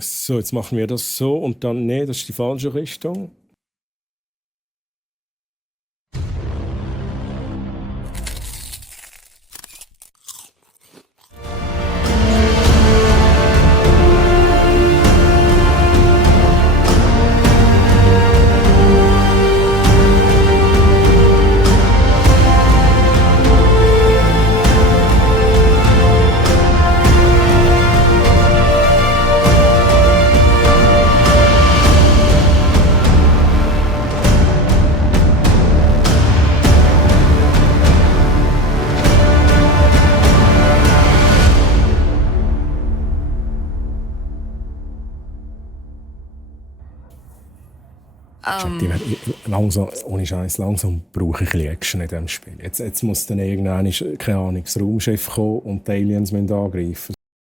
So, jetzt machen wir das so und dann, nee, das ist die falsche Richtung. Langsam, ohne Scheiß, langsam brauche ich ein bisschen Action in diesem Spiel. Jetzt muss dann irgendwann, keine Ahnung, das Raumschiff kommen und die Aliens müssen angreifen.